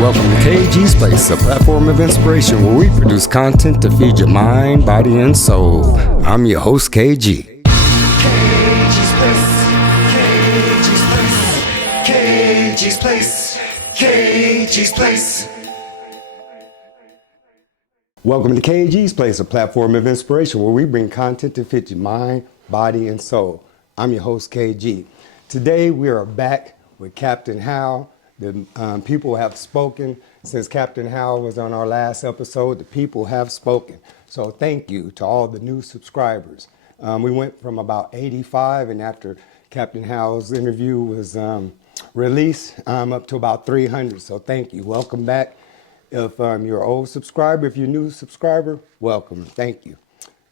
Welcome to KG's Place, a platform of inspiration where we produce content to feed your mind, body, and soul. I'm your host, KG. KG's Place, KG's Place, KG's Place, KG's Place. Welcome to KG's Place, a platform of inspiration where we bring content to fit your mind, body, and soul. I'm your host, KG. Today we are back with Captain Howell. The people have spoken. Since Captain Howell was on our last episode, the people have spoken. So thank you to all the new subscribers. We went from about 85, and after Captain Howell's interview was released, up to about 300. So thank you. Welcome back. If you're an old subscriber, if you're a new subscriber, welcome. Thank you.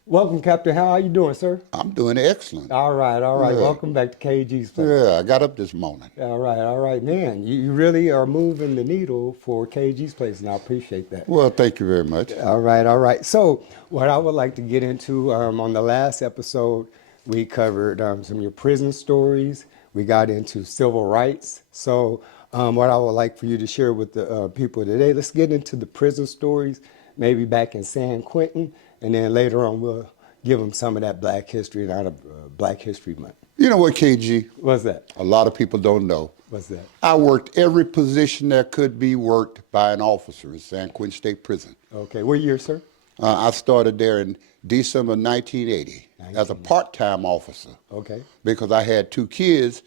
Welcome, Captain Howell. How you doing, sir? I'm doing excellent. All right. Yeah. Welcome back to KG's Place. Yeah, I got up this morning. All right. Man, you really are moving the needle for KG's Place, and I appreciate that. Well, thank you very much. All right. So what I would like to get into, on the last episode, we covered some of your prison stories. We got into civil rights. So what I would like for you to share with the people today, let's get into the prison stories, maybe back in San Quentin. And then later on, we'll give them some of that Black History out of Black History Month. You know what, KG? What's that? A lot of people don't know. What's that? I worked every position that could be worked by an officer in San Quentin State Prison. Okay. What year, sir? I started there in December 1980 as a part-time officer. Okay. Because I had 2 kids,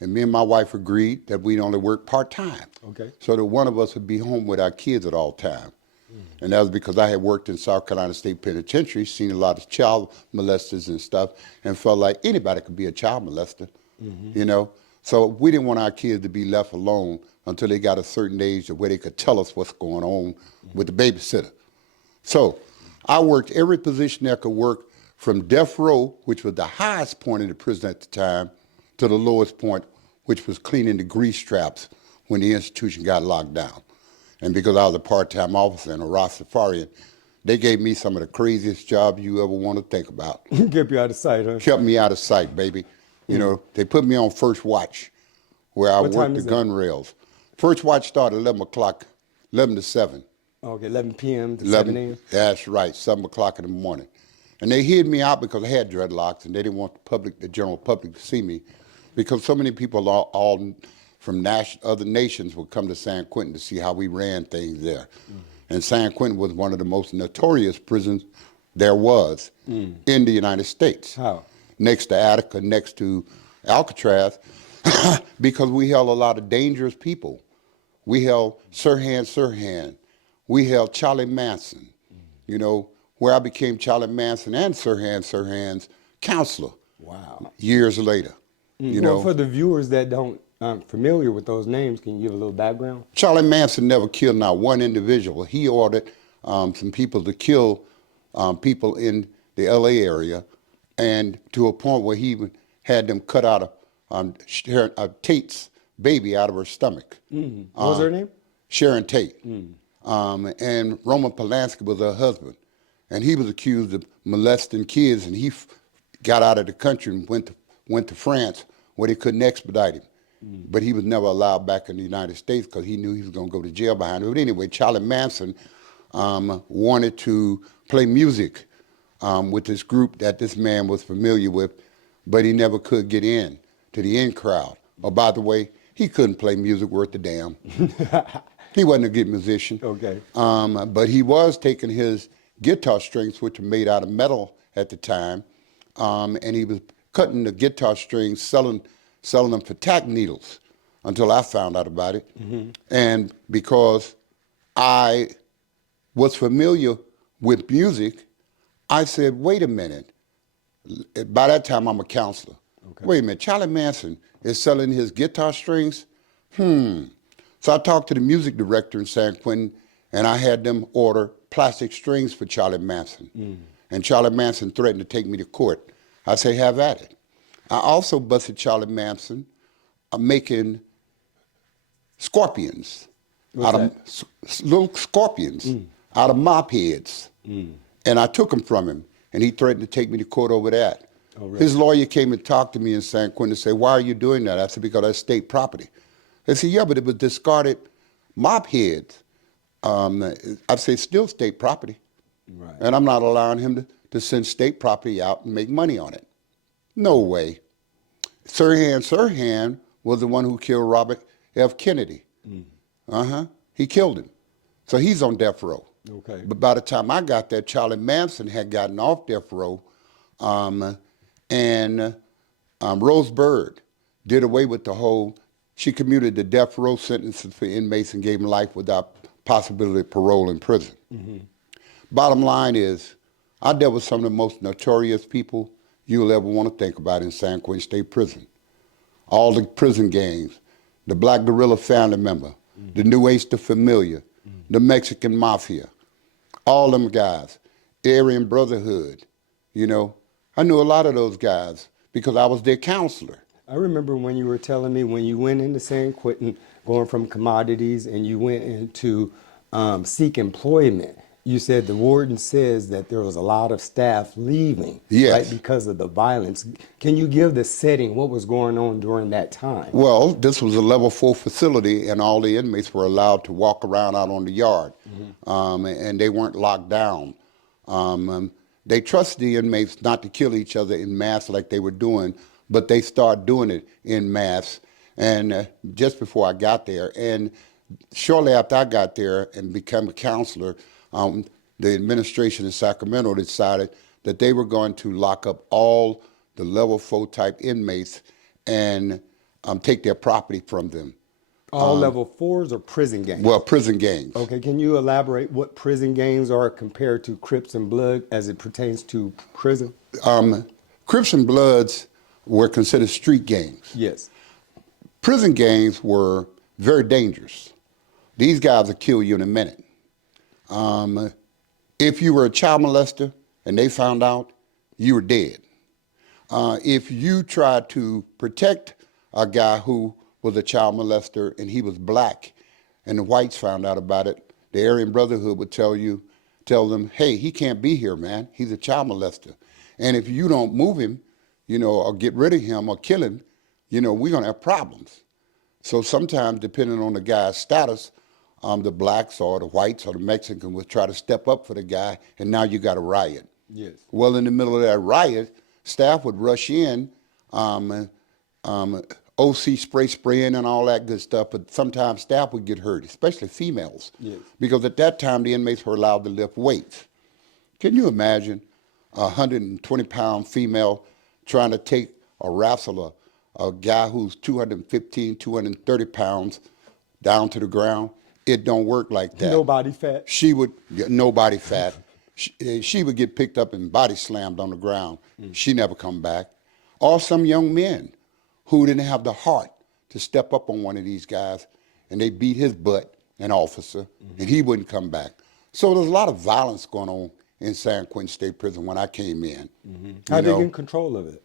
and me and my wife agreed that we'd only work part-time. Okay. So that one of us would be home with our kids at all times. And that was because I had worked in South Carolina State Penitentiary, seen a lot of child molesters and stuff, and felt like anybody could be a child molester, you know? So we didn't want our kids to be left alone until they got a certain age where they could tell us what's going on with the babysitter. So I worked every position that could work, from death row, which was the highest point in the prison at the time, to the lowest point, which was cleaning the grease traps when the institution got locked down. And because I was a part-time officer and a Rastafarian, they gave me some of the craziest jobs you ever want to think about. Kept you out of sight, huh? Kept me out of sight, baby. You know, they put me on first watch, where I worked the gun rails. First watch started 11 o'clock, 11 to 7. Okay, 11 p.m. to 7 a.m.? That's right, 7 o'clock in the morning. And they hid me out because I had dreadlocks, and they didn't want the general public to see me, because so many people all from other nations would come to San Quentin to see how we ran things there. And San Quentin was one of the most notorious prisons there was in the United States. How? Next to Attica, next to Alcatraz, because we held a lot of dangerous people. We held Sirhan. We held Charlie Manson, you know, where I became Charlie Manson and Sirhan's counselor. Wow. Years later, you Well, know. for the viewers that aren't familiar with those names, can you give a little background? Charlie Manson never killed not one individual. He ordered some people to kill people in the LA area, and to a point where he even had them cut out Tate's baby out of her stomach. What was her name? Sharon Tate. And Roman Polanski was her husband. And he was accused of molesting kids, and he got out of the country and went to France, where they couldn't expedite him. But he was never allowed back in the United States because he knew he was going to go to jail behind it. But anyway, Charlie Manson wanted to play music with this group that this man was familiar with, but he never could get in to the in crowd. Oh, by the way, he couldn't play music worth a damn. He wasn't a good musician. Okay. But he was taking his guitar strings, which were made out of metal at the time, and he was cutting the guitar strings, selling them for tack needles, until I found out about it. And because I was familiar with music, I said, wait a minute. By that time, I'm a counselor. Okay. Wait a minute, Charlie Manson is selling his guitar strings? So I talked to the music director in San Quentin, and I had them order plastic strings for Charlie Manson. And Charlie Manson threatened to take me to court. I say, have at it. I also busted Charlie Manson making scorpions. Little scorpions out of mop heads. And I took them from him, and he threatened to take me to court over that. Oh, really? His lawyer came and talked to me in San Quentin and said, why are you doing that? I said, because that's state property. They said, yeah, but it was discarded mob heads, I say still state property. Right. And I'm not allowing him to send state property out and make money on it. No way. Sirhan was the one who killed Robert F. Kennedy. He killed him. So he's on death row. Okay. But by the time I got there, Charlie Manson had gotten off death row, and Rose Bird did away with the whole, she commuted the death row sentences for inmates and gave them life without possibility of parole in prison. Bottom line is, I dealt with some of the most notorious people you'll ever want to think about in San Quentin State Prison. All the prison gangs, the Black Guerrilla family member, the New Age the Familiar, the Mexican Mafia, all them guys, Aryan Brotherhood, you know. I knew a lot of those guys because I was their counselor. I remember when you were telling me when you went into San Quentin, going from commodities, and you went into seek employment. You said the warden says that there was a lot of staff leaving, Yes. right, because of the violence. Can you give the setting, what was going on during that time? Well, this was a level 4 facility, and all the inmates were allowed to walk around out on the yard, and they weren't locked down. They trusted the inmates not to kill each other in mass like they were doing, but they started doing it in mass, and just before I got there. And shortly after I got there and became a counselor, the administration in Sacramento decided that they were going to lock up all the level 4 type inmates and take their property from them. All level 4s or prison gangs? Well, prison gangs. Okay, can you elaborate what prison gangs are compared to Crips and Blood as it pertains to prison? Crips and Bloods were considered street gangs. Yes. Prison gangs were very dangerous. These guys will kill you in a minute. If you were a child molester and they found out, you were dead. If you tried to protect a guy who was a child molester and he was black and the whites found out about it, the Aryan Brotherhood would tell them, hey, he can't be here, man. He's a child molester. And if you don't move him, you know, or get rid of him or kill him, you know, we're gonna have problems. So sometimes, depending on the guy's status, the blacks or the whites or the Mexicans would try to step up for the guy, and now you got a riot. Yes. Well, in the middle of that riot, staff would rush in, OC spraying and all that good stuff, but sometimes staff would get hurt, especially females. Yes. Because at that time, the inmates were allowed to lift weights. Can you imagine a 120-pound female trying to take or wrestle a guy who's 215, 230 pounds down to the ground? It don't work like that. Nobody fat? She would, nobody fat. She would get picked up and body slammed on the ground. She never come back. Or some young men who didn't have the heart to step up on one of these guys, and they beat his butt, an officer, and he wouldn't come back. So there's a lot of violence going on in San Quentin State Prison when I came in. How did you get in control of it?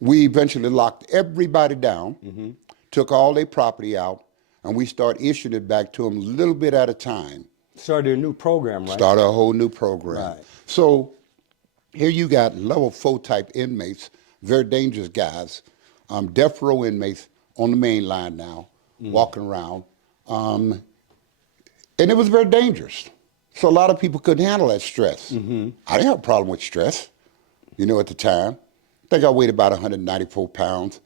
We eventually locked everybody down, took all their property out, and we started issuing it back to them a little bit at a time. Started a new program, right? Started a whole new program. Right. So here you got level 4 type inmates, very dangerous guys, death row inmates on the main line now, walking around. And it was very dangerous. So a lot of people couldn't handle that stress. I didn't have a problem with stress, you know, at the time. I think I weighed about 194 pounds,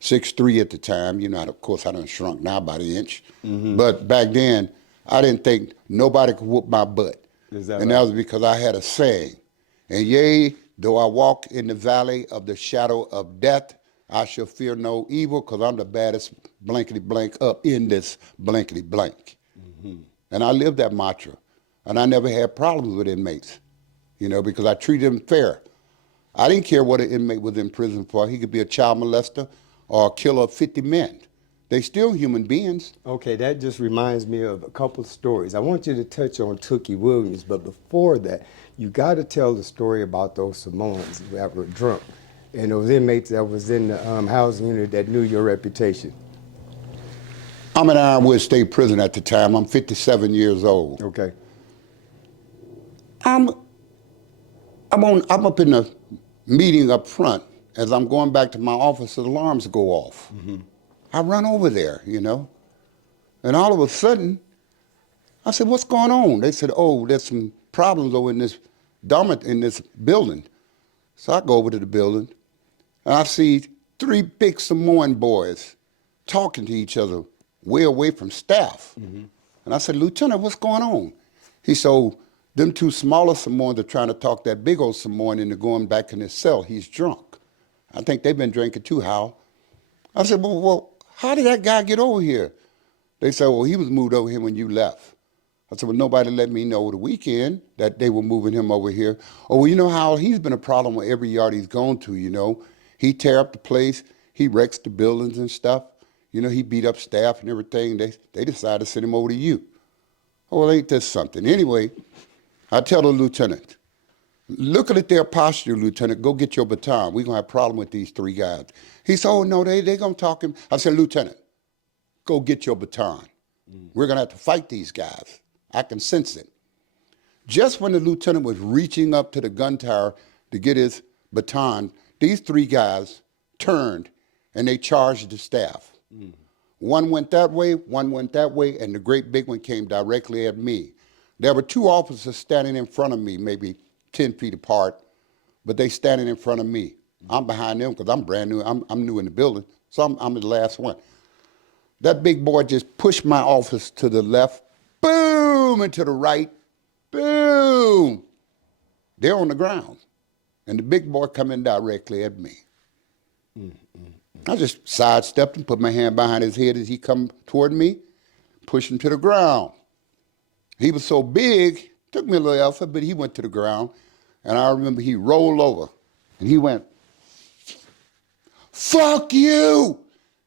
6'3" at the time. You know, of course, I done shrunk now about an inch. But back then, I didn't think nobody could whoop my butt. Is that and right? that was because I had a saying, and yea, though I walk in the valley of the shadow of death, I shall fear no evil, because I'm the baddest blankety blank up in this blankety blank. And I lived that mantra. And I never had problems with inmates, you know, because I treated them fair. I didn't care what an inmate was in prison for. He could be a child molester or a killer of 50 men. They still human beings. Okay, that just reminds me of a couple of stories. I want you to touch on Tookie Williams, but before that, you got to tell the story about those Samoans that were drunk and those inmates that was in the housing unit that knew your reputation. I'm in Ironwood State Prison at the time. I'm 57 years old. Okay. I'm up in the meeting up front. As I'm going back to my office, the alarms go off. I run over there, you know, And all of a sudden, I said, what's going on? They said, oh, there's some problems over in this in this building. So I go over to the building, and I see 3 big Samoan boys talking to each other way away from staff. And I said, Lieutenant, what's going on? He said, oh, them 2 smaller Samoans are trying to talk that big old Samoan into going back in his cell. He's drunk. I think they've been drinking too, Hal. I said, well, how did that guy get over here? They said, well, he was moved over here when you left. I said, well, nobody let me know over the weekend that they were moving him over here. Oh, well, you know how he's been a problem with every yard he's gone to, you know. He tear up the place. He wrecks the buildings and stuff. You know, he beat up staff and everything. They decided to send him over to you. Oh, well, ain't this something? Anyway, I tell the lieutenant, looking at their posture, Lieutenant, go get your baton. We're going to have a problem with these 3 guys. He said, oh, no, they going to talk him. I said, Lieutenant, go get your baton. We're going to have to fight these guys. I can sense it. Just when the lieutenant was reaching up to the gun tower to get his baton, these 3 guys turned and they charged the staff. One went that way, one went that way, and the great big one came directly at me. There were 2 officers standing in front of me, maybe 10 feet apart, but they standing in front of me. I'm behind them because I'm brand new. I'm new in the building, so I'm the last one. That big boy just pushed my officer to the left, boom, and to the right, boom. They're on the ground, and the big boy coming directly at me. I just sidestepped and put my hand behind his head as he come toward me, pushed him to the ground. He was so big, took me a little effort, but he went to the ground, and I remember he rolled over, and he went, fuck you,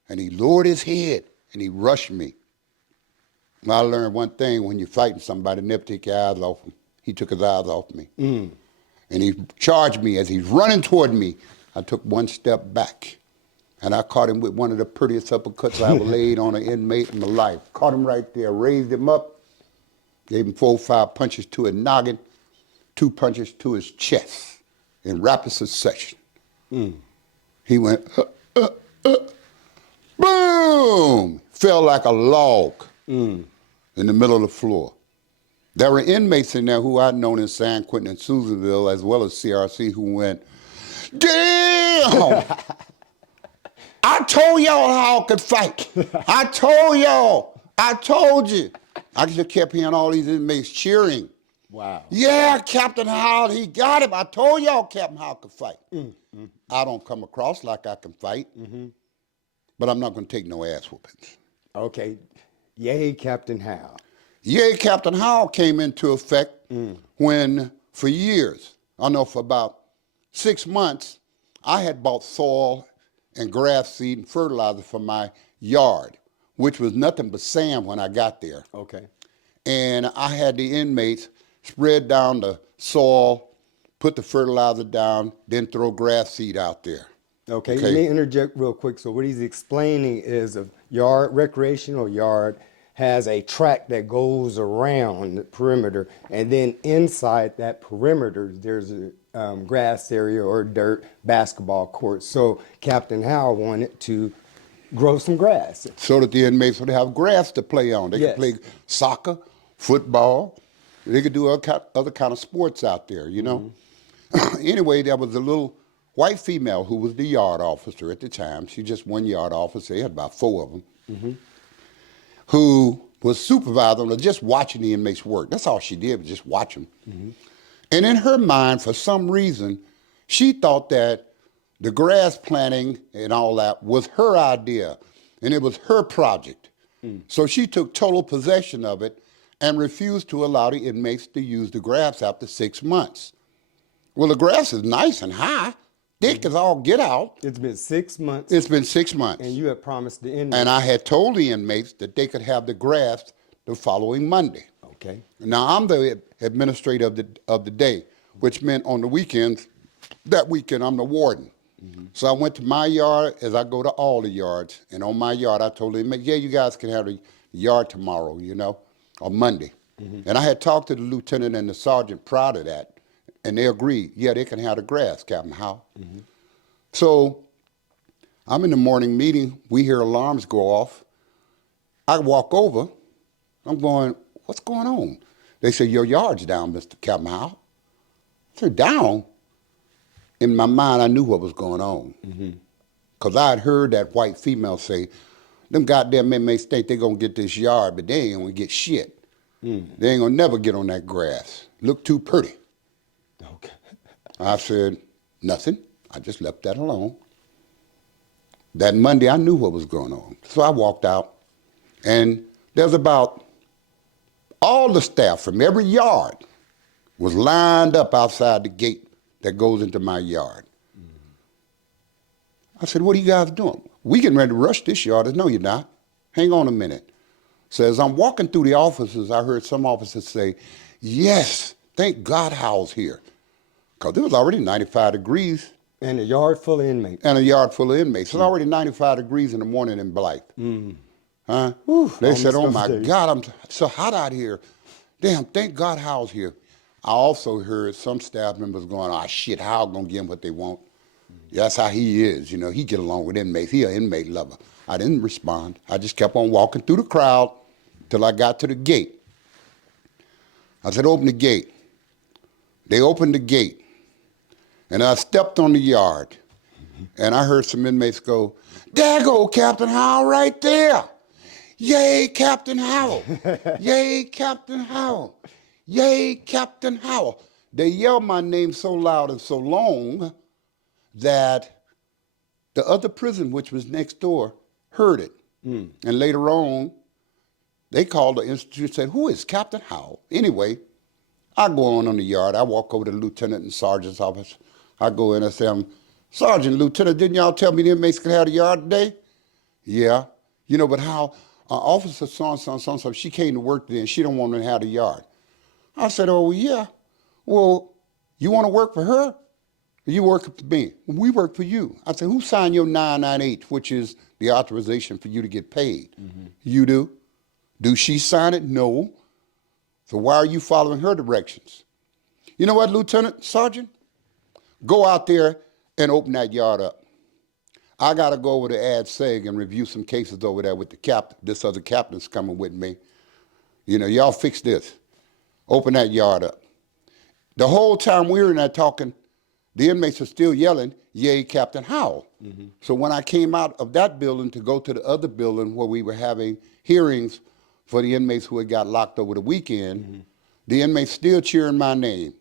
and he lowered his head, and he rushed me. I learned one thing: when you're fighting somebody, never take your eyes off him. He took his eyes off me. And he charged me. As he's running toward me, I took 1 step back. And I caught him with one of the prettiest uppercuts I ever laid on an inmate in my life. Caught him right there, raised him up, gave him 4 or 5 punches to his noggin, 2 punches to his chest in rapid succession. He went, boom! Fell like a log in the middle of the floor. There were inmates in there who I'd known in San Quentin and Susanville, as well as CRC, who went, damn! I told y'all how I could fight. I told y'all. I told you. I just kept hearing all these inmates cheering. Wow. Yeah, Captain Howell, he got him. I told y'all Captain Howell could fight. I don't come across like I can fight, but I'm not going to take no ass whoopings. Okay. Yay, Captain Howell. Yay, Captain Howell came into effect when, for years, I know for about 6 months, I had bought soil and grass seed and fertilizer for my yard, which was nothing but sand when I got there. Okay. And I had the inmates spread down the soil, put the fertilizer down, then throw grass seed out there. Okay, let me interject real quick. So what he's explaining is a yard, recreational yard, has a track that goes around the perimeter, and then inside that perimeter, there's a grass area or dirt basketball court. So Captain Howell wanted to grow some grass. So that the inmates would have grass to play on. They could play soccer, football. They could do other kind of sports out there, you know. Anyway, there was a little white female who was the yard officer at the time. She just one yard officer. They had about 4 of them. Who was supervising or just watching the inmates work. That's all she did, was just watch them. And in her mind, for some reason, she thought that the grass planting and all that was her idea, and it was her project. So she took total possession of it and refused to allow the inmates to use the grass after 6 months. Well, the grass is nice and high. Thick as all get out. It's been 6 months. It's been 6 months. And you have promised the inmates. And I had told the inmates that they could have the grass the following Monday. Okay. Now, I'm the administrator of the day, which meant on the weekends, that weekend I'm the warden. So I went to my yard as I go to all the yards. And on my yard, I told the inmates, yeah, you guys can have the yard tomorrow, you know, or Monday. And I had talked to the lieutenant and the sergeant prior to that. And they agreed, yeah, they can have the grass, Captain Howell. So I'm in the morning meeting. We hear alarms go off. I walk over. I'm going, what's going on? They said, your yard's down, Mr. Captain Howell. I said, down? In my mind, I knew what was going on. Because I had heard that white female say, them goddamn inmates think they're going to get this yard, but they ain't going to get shit. They ain't going to never get on that grass. Look too pretty. Okay. I said, nothing. I just left that alone. That Monday, I knew what was going on. So I walked out, and there's about all the staff from every yard was lined up outside the gate that goes into my yard. I said, what are you guys doing? We getting ready to rush this yard. I said, no, you're not. Hang on a minute. So as I'm walking through the offices, I heard some officers say, yes, thank God Howell's here. Because it was already 95 degrees. And a yard full of inmates. And a yard full of inmates. It's already 95 degrees in the morning in Blythe. Huh? Whew, They said, oh almost my days. God, I'm so hot out here. Damn, thank God Howell's here. I also heard some staff members going, oh shit, Howell gonna give them what they want. Yeah, that's how he is, you know, he get along with inmates. He an inmate lover. I didn't respond. I just kept on walking through the crowd till I got to the gate. I said, open the gate. They opened the gate. And I stepped on the yard. And I heard some inmates go, there go Captain Howell right there. Yay, Captain Howell. Yay, Captain Howell. Yay, Captain Howell. They yelled my name so loud and so long that the other prison, which was next door, heard it. And later on, they called the institute and said, who is Captain Howell? Anyway, I go on the yard. I walk over to the lieutenant and sergeant's office. I go in and say, Sergeant, Lieutenant, didn't y'all tell me the inmates could have the yard today? Yeah. You know, but how Officer so-and-so, she came to work today and she don't want to have the yard. I said, oh, yeah. Well, you want to work for her? Or you work for me? We work for you. I said, who signed your 998, which is the authorization for you to get paid? You do. Do she sign it? No. So why are you following her directions? You know what, Lieutenant, Sergeant? Go out there and open that yard up. I got to go over to Ad Seg and review some cases over there with the captain. This other captain's coming with me. You know, y'all fix this. Open that yard up. The whole time we were in there talking, the inmates are still yelling, yay, Captain Howell. So when I came out of that building to go to the other building where we were having hearings for the inmates who had got locked over the weekend, the inmates still cheering my name,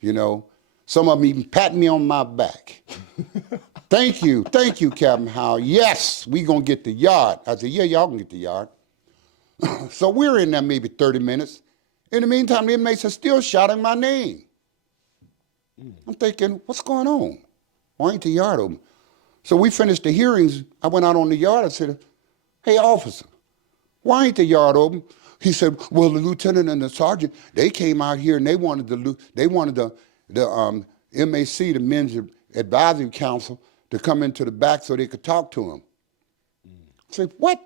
you know. Some of them even patting me on my back. Thank you, Captain Howell. Yes, we gonna get the yard. I said, yeah, y'all can get the yard. So we're in there maybe 30 minutes. In the meantime, the inmates are still shouting my name. I'm thinking, what's going on? Why ain't the yard open? So we finished the hearings. I went out on the yard and said, hey, officer, why ain't the yard open? He said, well, the lieutenant and the sergeant, they came out here and they wanted the MAC, the Men's Advisory Council, to come into the back so they could talk to him. I said, what?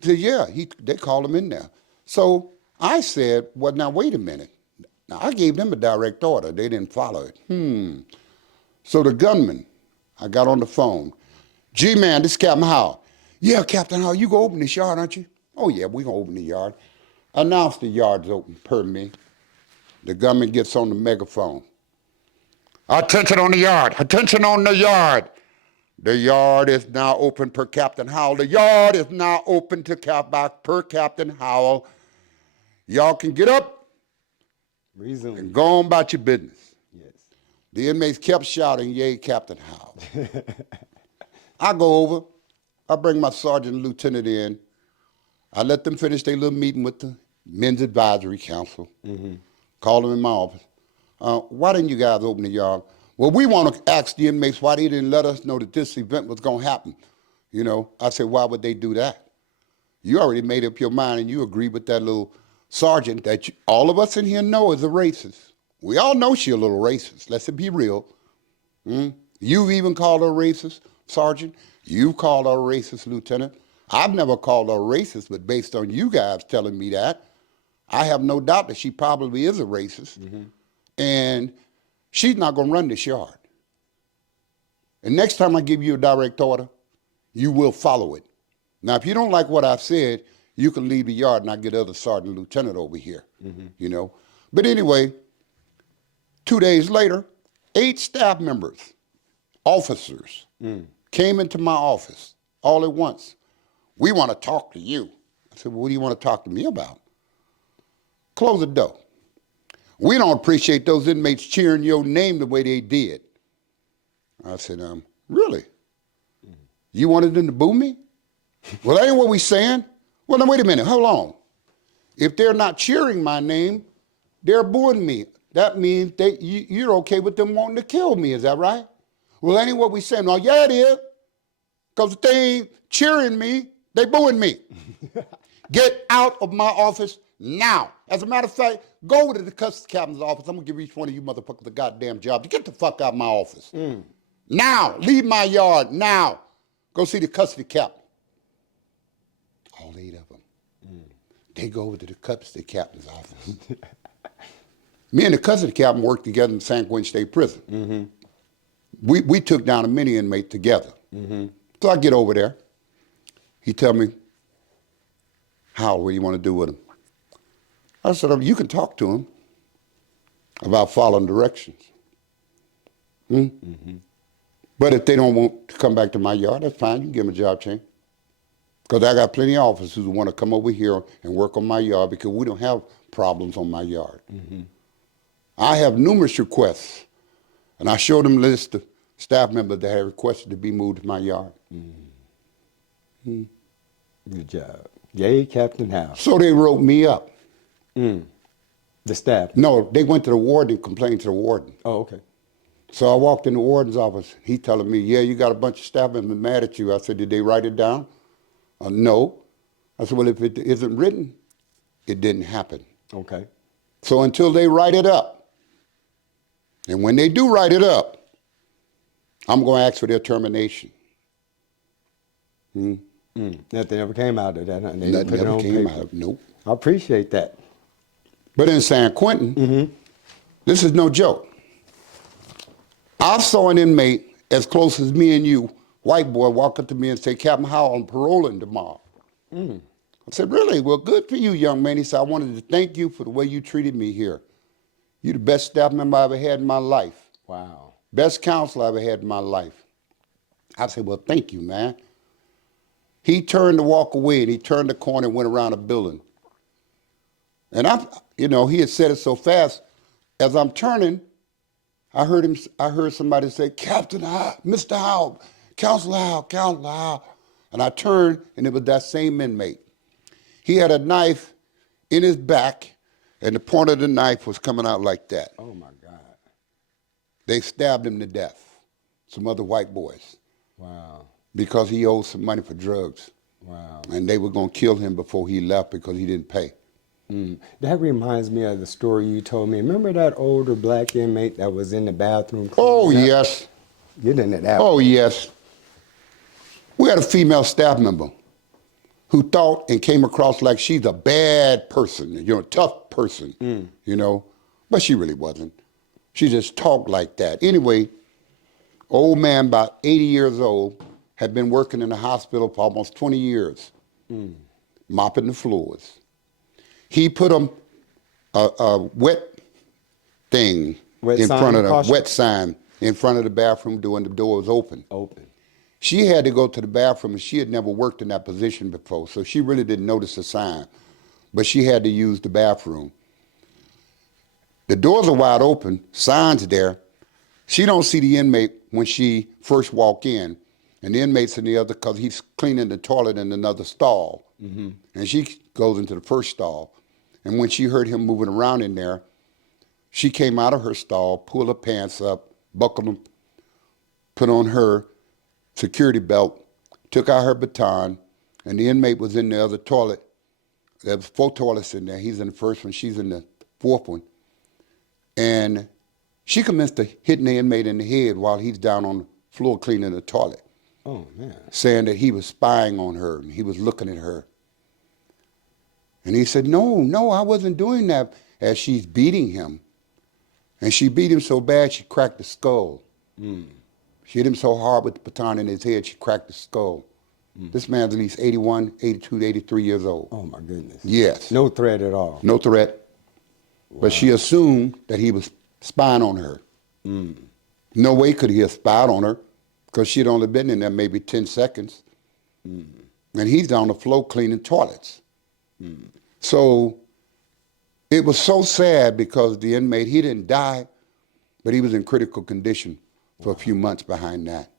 He said, yeah, they called him in there. So I said, well, now, wait a minute. Now, I gave them a direct order. They didn't follow it. So the gunman, I got on the phone. G-man, this is Captain Howell. Yeah, Captain Howell, you go open this yard, aren't you? Oh, yeah, we gonna open the yard. Announce the yard's open, per me. The gunman gets on the megaphone. Attention on the yard. Attention on the yard. The yard is now open per Captain Howell. The yard is now open to per Captain Howell. Y'all can get up and go on about your business. Yes. The inmates kept shouting, yay, Captain Howell. I go over. I bring my sergeant and lieutenant in. I let them finish their little meeting with the Men's Advisory Council. Call them in my office. Why didn't you guys open the yard? Well, we want to ask the inmates why they didn't let us know that this event was going to happen. You know, I said, why would they do that? You already made up your mind and you agree with that little sergeant that all of us in here know is a racist. We all know she's a little racist. Let's be real. You've even called her a racist, Sergeant. You've called her a racist, Lieutenant. I've never called her a racist, but based on you guys telling me that, I have no doubt that she probably is a racist. And she's not going to run this yard. And next time I give you a direct order, you will follow it. Now, if you don't like what I've said, you can leave the yard and I get other sergeant lieutenant over here, you know. But anyway, 2 days later, 8 staff members, officers, came into my office all at once. We want to talk to you. I said, well, what do you want to talk to me about? Close the door. We don't appreciate those inmates cheering your name the way they did. I said, really? You wanted them to boo me? Well, that ain't what we saying. Well, now, wait a minute, hold on. If they're not cheering my name, they're booing me. That means you're okay with them wanting to kill me, is that right? Well, that ain't what we saying. No, yeah, it is. Because if they ain't cheering me, they booing me. Get out of my office now. As a matter of fact, go over to the custody captain's office. I'm going to give each one of you motherfuckers a goddamn job to get the fuck out of my office. Now. Leave my yard now. Go see the custody captain. All 8 of them. They go over to the custody captain's office. Me and the custody captain worked together in San Quentin State Prison. We took down a many inmate together. So I get over there. He tell me, Howell, what do you want to do with him? I said, you can talk to him about following directions. But if they don't want to come back to my yard, that's fine. You can give them a job change. Because I got plenty of officers who want to come over here and work on my yard because we don't have problems on my yard. I have numerous requests, and I showed them a list of staff members that had requested to be moved to my yard. Good job. Yay, Captain Howell. So they wrote me up. The staff? No, they went to the warden and complained to the warden. Oh, okay. So I walked in the warden's office. He telling me, yeah, you got a bunch of staff members mad at you. I said, did they write it down? No. I said, well, if it isn't written, it didn't happen. Okay. So until they write it up, and when they do write it up, I'm going to ask for their termination. Nothing ever came out of that. They Nothing put it ever on came paper. out of it. Nope. I appreciate that. But in San Quentin, this is no joke. I saw an inmate as close as me and you, white boy, walk up to me and say, Captain Howell, I'm paroling tomorrow. I said, really? Well, good for you, young man. He said, I wanted to thank you for the way you treated me here. You're the best staff member I ever had in my life. Wow. Best counselor I ever had in my life. I said, well, thank you, man. He turned to walk away, and he turned the corner and went around the building. And he had said it so fast. As I'm turning, I heard somebody say, Captain Howell, Mr. Howell, Counselor Howell, Counselor Howell. And I turned, and it was that same inmate. He had a knife in his back, and the point of the knife was coming out like that. Oh, my God. They stabbed him to death, some other white boys. Wow. Because he owed some money for drugs. Wow. And they were going to kill him before he left because he didn't pay. That reminds me of the story you told me. Remember that older black inmate that was in the bathroom? Oh, yes. Get into that. Oh, yes. We had a female staff member who thought and came across like she's a bad person, a tough person, but she really wasn't. She just talked like that. Anyway, old man, about 80 years old, had been working in the hospital for almost 20 years, mopping the floors. He put a wet thing in front of the wet sign in front of the bathroom door, and the door was open. She had to go to the bathroom, and she had never worked in that position before, so she really didn't notice the sign, but she had to use the bathroom. The doors are wide open, signs there. She don't see the inmate when she first walk in, and the inmate's in the other because he's cleaning the toilet in another stall. And she goes into the first stall. And when she heard him moving around in there, she came out of her stall, pulled her pants up, buckled them, put on her security belt, took out her baton, and the inmate was in the other toilet. There was 4 toilets in there. He's in the first one, she's in the 4th one. And she commenced to hitting the inmate in the head while he's down on the floor cleaning the toilet. Oh, man. Saying that he was spying on her and he was looking at her. And he said, no, I wasn't doing that, as she's beating him. And she beat him so bad she cracked the skull. She hit him so hard with the baton in his head she cracked the skull. This man's at least 81, 82, 83 years old. Oh my goodness. Yes. No threat at all. No threat. Wow. But she assumed that he was spying on her. No way could he have spied on her because she'd only been in there maybe 10 seconds. And he's down the floor cleaning toilets. So it was so sad because the inmate, he didn't die, but he was in critical condition for a few months behind that.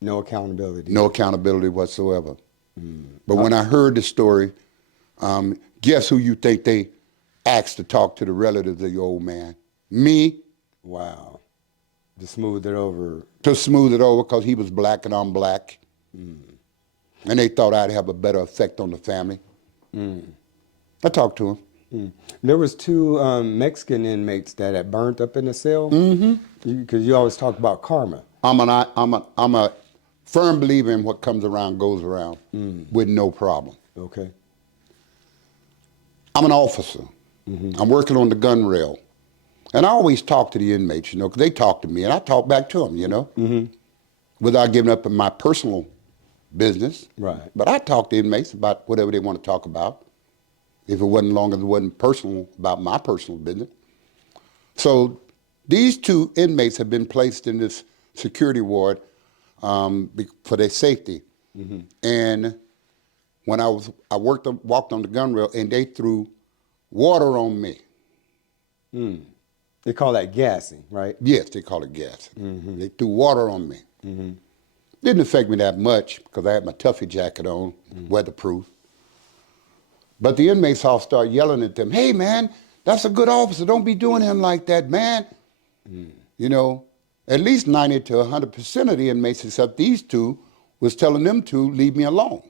No accountability. No accountability whatsoever. But when I heard the story, guess who you think they asked to talk to the relatives of the old man? Me. Wow. To smooth it over. To smooth it over because he was black and I'm black. And they thought I'd have a better effect on the family. I talked to him. There was two Mexican inmates that had burnt up in the cell. Because you always talk about karma. I'm a firm believer in what comes around goes around with no problem. Okay. I'm an officer. I'm working on the gun rail. And I always talk to the inmates, you know, because they talk to me and I talk back to them, you know, without giving up in my personal business. Right. But I talk to inmates about whatever they want to talk about, if it wasn't long as it wasn't personal about my personal business. So these two inmates have been placed in this security ward for their safety. And when I walked on the gun rail and they threw water on me. They call that gassing, right? Yes, they call it gas. They threw water on me. Didn't affect me that much because I had my Tuffy jacket on, weatherproof. But the inmates all start yelling at them, "Hey man, that's a good officer. Don't be doing him like that, man." You know, at least 90 to 100% of the inmates, except these two, was telling them to leave me alone.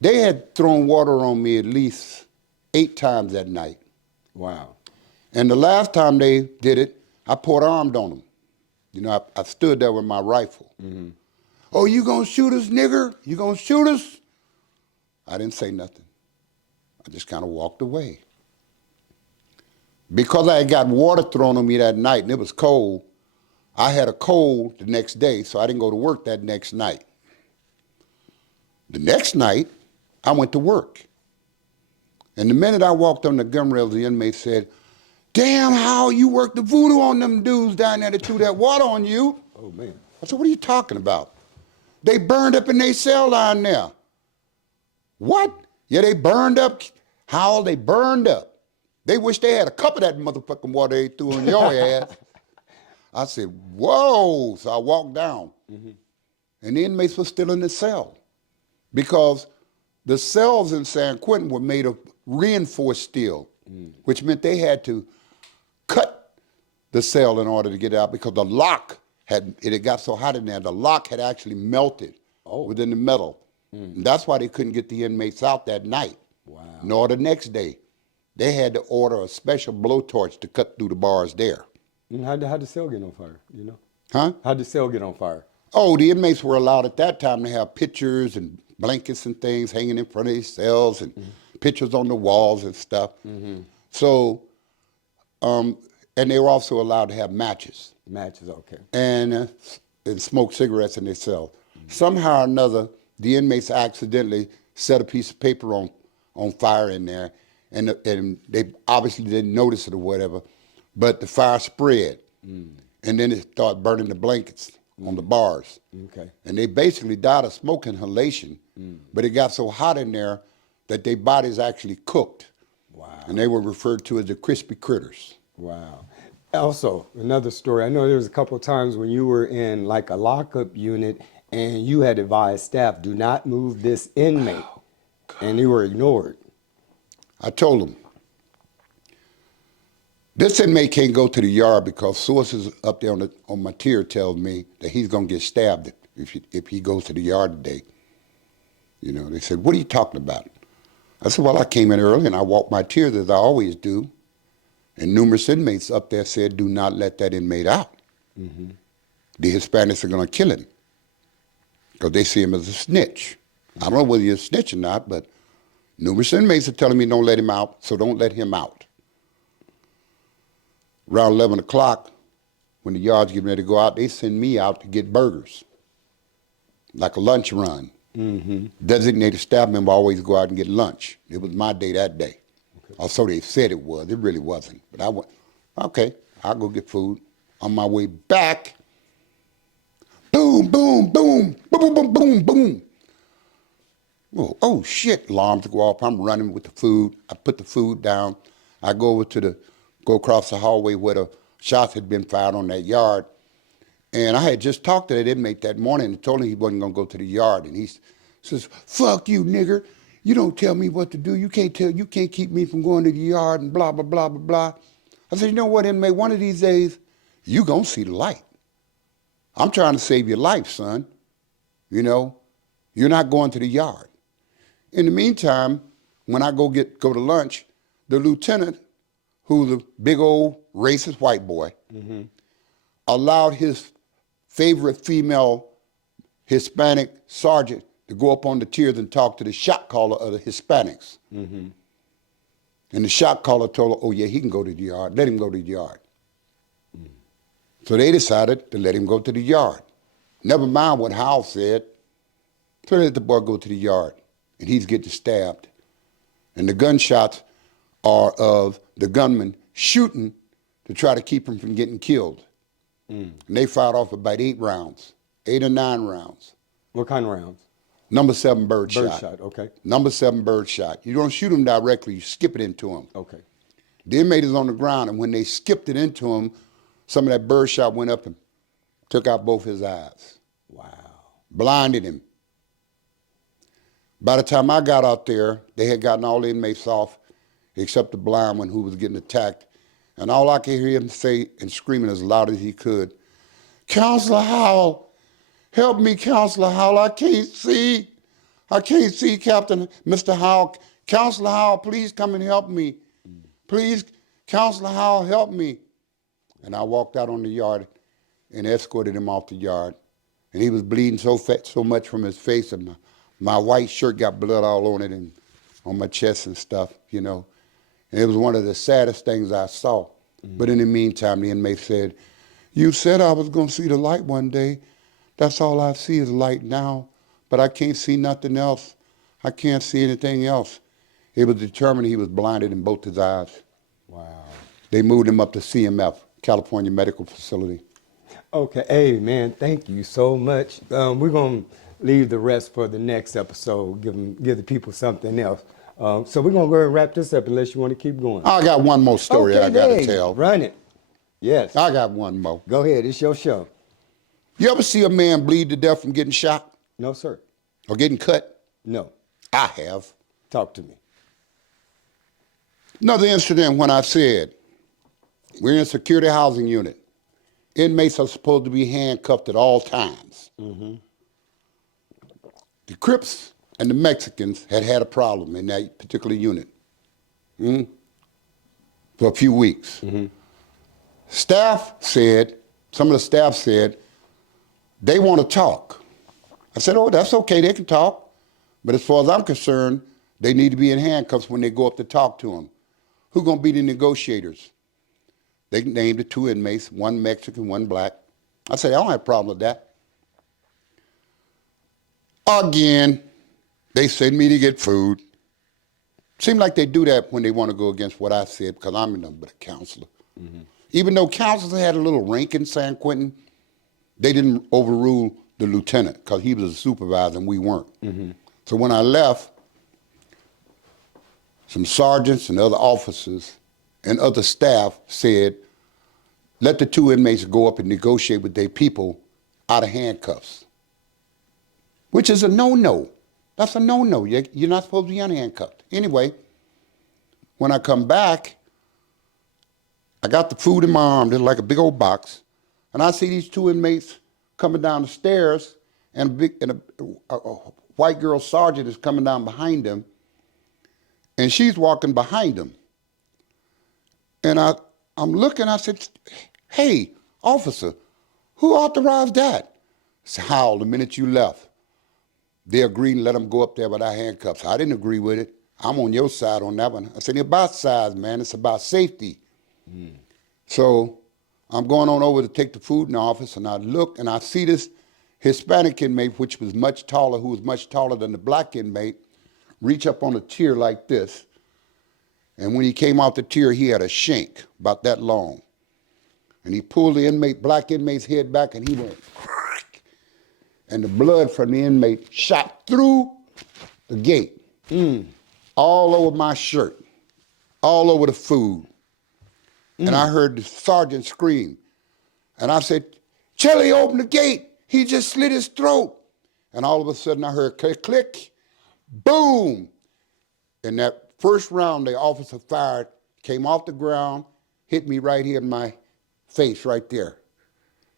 They had thrown water on me at least 8 times that night. Wow. And the last time they did it, I put armed on them. You know, I stood there with my rifle. "Oh, you gonna shoot us, nigger? You gonna shoot us?" I didn't say nothing. I just kind of walked away. Because I had got water thrown on me that night and it was cold, I had a cold the next day, so I didn't go to work that next night. The next night, I went to work. And the minute I walked on the gun rails, the inmate said, "Damn, how you worked the voodoo on them dudes down there that threw that water on you." Oh, man. I said, "What are you talking about?" "They burned up in their cell down there." "What?" "Yeah, they burned up. How? They burned up. They wish they had a cup of that motherfucking water they threw in your ass." I said, "Whoa." So I walked down. And the inmates were still in the cell because the cells in San Quentin were made of reinforced steel, which meant they had to cut the cell in order to get out because the lock it got so hot in there, the lock had actually melted within the metal. And that's why they couldn't get the inmates out that night, nor the next day. They had to order a special blowtorch to cut through the bars there. How'd the cell get on fire, you know? Huh? How'd the cell get on fire? Oh, the inmates were allowed at that time to have pictures and blankets and things hanging in front of their cells and pictures on the walls and stuff. So, and they were also allowed to have matches. Matches, okay. And smoke cigarettes in their cell. Somehow or another, the inmates accidentally set a piece of paper on fire in there, and they obviously didn't notice it or whatever, but the fire spread, and then it started burning the blankets on the bars. Okay. And they basically died of smoke inhalation, but it got so hot in there that their bodies actually cooked. Wow. And they were referred to as the crispy critters. Wow. Also, another story. I know there was a couple of times when you were in like a lockup unit and you had advised staff, do not move this inmate, and you were ignored. I told them, this inmate can't go to the yard because sources up there on my tier tell me that he's going to get stabbed if he goes to the yard today. You know, they said, "What are you talking about?" I said, "Well, I came in early and I walked my tiers as I always do. And numerous inmates up there said, do not let that inmate out. The Hispanics are going to kill him because they see him as a snitch. I don't know whether you're a snitch or not, but numerous inmates are telling me don't let him out, so don't let him out." Around 11 o'clock, when the yard's getting ready to go out, they send me out to get burgers. like a lunch run. Designated staff member always go out and get lunch. It was my day that day. Or so they said it was. It really wasn't. But I went, okay, I'll go get food. On my way back, boom, boom, boom, boom, boom, boom, boom, boom. Oh shit, alarms go off. I'm running with the food. I put the food down. I go across the hallway where the shots had been fired on that yard. And I had just talked to that inmate that morning and told him he wasn't gonna go to the yard. And he says, fuck you, nigger. You don't tell me what to do. You can't keep me from going to the yard and blah, blah, blah, blah, blah. I said, you know what, inmate, one of these days, you gonna see the light. I'm trying to save your life, son. You know, you're not going to the yard. In the meantime, when I go to lunch, the lieutenant, who's a big old racist white boy, allowed his favorite female Hispanic sergeant to go up on the tiers and talk to the shot caller of the Hispanics. And the shot caller told her, oh yeah, he can go to the yard. Let him go to the yard. So they decided to let him go to the yard. Never mind what Howell said. So they let the boy go to the yard. And he's getting stabbed. And the gunshots are of the gunman shooting to try to keep him from getting killed. And they fired off about 8 rounds, 8 or 9 rounds. What kind of rounds? Number 7 bird shot. Bird shot, okay. Number 7 bird shot. You don't shoot him directly, you skip it into him. Okay. The inmate is on the ground, and when they skipped it into him, some of that bird shot went up and took out both his eyes. Wow. Blinded him. By the time I got out there, they had gotten all the inmates off except the blind one who was getting attacked. And all I could hear him say and screaming as loud as he could, Counselor Howell, help me, Counselor Howell, I can't see. I can't see, Captain, Mr. Howell. Counselor Howell, please come and help me. Please, Counselor Howell, help me. And I walked out on the yard and escorted him off the yard. And he was bleeding so much from his face, and my white shirt got blood all on it and on my chest and stuff, you know. And it was one of the saddest things I saw. But in the meantime, the inmate said, you said I was going to see the light one day. That's all I see is light now, but I can't see nothing else. I can't see anything else. It was determined he was blinded in both his eyes. Wow. They moved him up to CMF, California Medical Facility. Okay, hey man, thank you so much. We're going to leave the rest for the next episode, give the people something else. So we're going to go ahead and wrap this up unless you want to keep going. I got one more story I got to tell. Run it. Yes. I got one more. Go ahead, it's your show. You ever see a man bleed to death from getting shot No, sir. or getting cut? No. I have. Talk to me. Another incident when I said, we're in a security housing unit. Inmates are supposed to be handcuffed at all times. The Crips and the Mexicans had a problem in that particular unit for a few weeks. Staff said, some of the staff said, they want to talk. I said, oh, that's okay, they can talk. But as far as I'm concerned, they need to be in handcuffs when they go up to talk to them. Who's going to be the negotiators? They named the 2 inmates, 1 Mexican, 1 black. I said, I don't have a problem with that. Again, they send me to get food. Seemed like they do that when they want to go against what I said, because I'm nothing but a counselor. Even though counselors had a little rank in San Quentin, they didn't overrule the lieutenant, because he was a supervisor and we weren't. So when I left, some sergeants and other officers and other staff said, let the 2 inmates go up and negotiate with their people out of handcuffs, which is a no-no. That's a no-no. You're not supposed to be unhandcuffed. Anyway, when I come back, I got the food in my arm, there's like a big old box, and I see these 2 inmates coming down the stairs, and a white girl sergeant is coming down behind them, and she's walking behind them. And I'm looking, I said, hey, officer, who authorized that? I said, Howell, the minute you left, they agreed and let them go up there without handcuffs. I didn't agree with it. I'm on your side on that one. I said, it's about size, man. It's about safety. So I'm going on over to take the food in the office, and I look and I see this Hispanic inmate, which was much taller, who was much taller than the black inmate, reach up on a tier like this. And when he came out the tier, he had a shank about that long. And he pulled the black inmate's head back, and he went, and the blood from the inmate shot through the gate, all over my shirt, all over the food. And I heard the sergeant scream. And I said, Chili, open the gate. He just slit his throat. And all of a sudden I heard click, click, boom. And that first round the officer fired came off the ground, hit me right here in my face right there.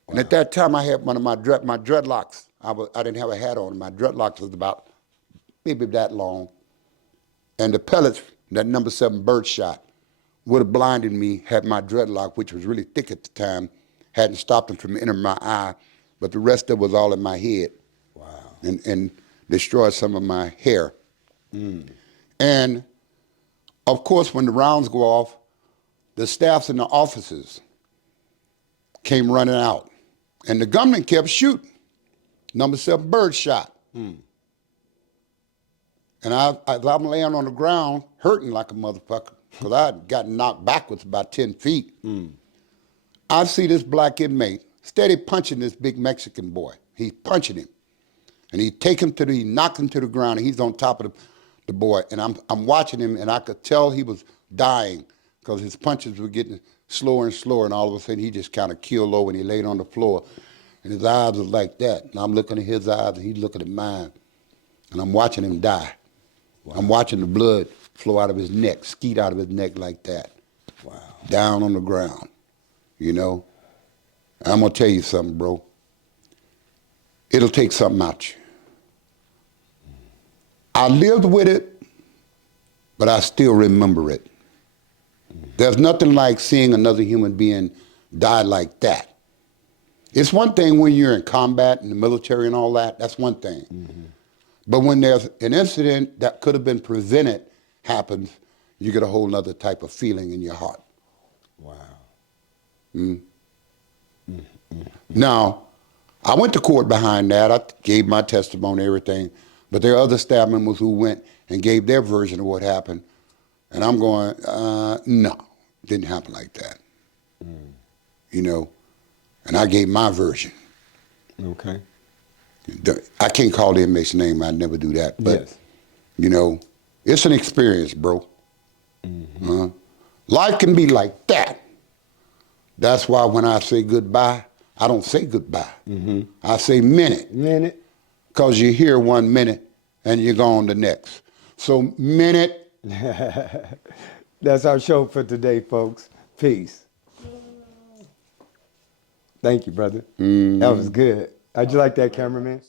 Wow. And at that time I had one of my dreadlocks. I didn't have a hat on. My dreadlocks was about maybe that long. And the pellets, that number 7 bird shot, would have blinded me had my dreadlock, which was really thick at the time, hadn't stopped them from entering my eye, but the rest of it was all in my head. Wow. And destroyed some of my hair. And of course, when the rounds go off, the staffs in the offices came running out. And the gunman kept shooting. Number 7 bird shot. And as I'm laying on the ground, hurting like a motherfucker, because I had gotten knocked backwards about 10 feet. I see this black inmate steady punching this big Mexican boy. He's punching him. And he knocked him to the ground, and he's on top of the boy. And I'm watching him, and I could tell he was dying because his punches were getting slower and slower, and all of a sudden he just kind of keeled over and he laid on the floor. And his eyes was like that. And I'm looking at his eyes, and he's looking at mine. And I'm watching him die. Wow. I'm watching the blood flow out of his neck, skeet out of his neck like that. Wow. Down on the ground, you know. And I'm going to tell you something, bro. It'll take something out you. I lived with it, but I still remember it. There's nothing like seeing another human being die like that. It's one thing when you're in combat, in the military and all that, that's one thing. But when there's an incident that could have been prevented happens, you get a whole nother type of feeling in your heart. Wow. Now, I went to court behind that. I gave my testimony, everything. But there are other staff members who went and gave their version of what happened. And I'm going, no, it didn't happen like that. You know, and I gave my version. Okay. I can't call the inmate's name. I never do that. But, yes. You know, it's an experience, bro. Life can be like that. That's why when I say goodbye, I don't say goodbye. I say minute. Minute. Because you're here 1 minute and you're gone the next. So minute. That's our show for today, folks. Peace. Thank you, brother. That was good. How'd you like that, cameraman?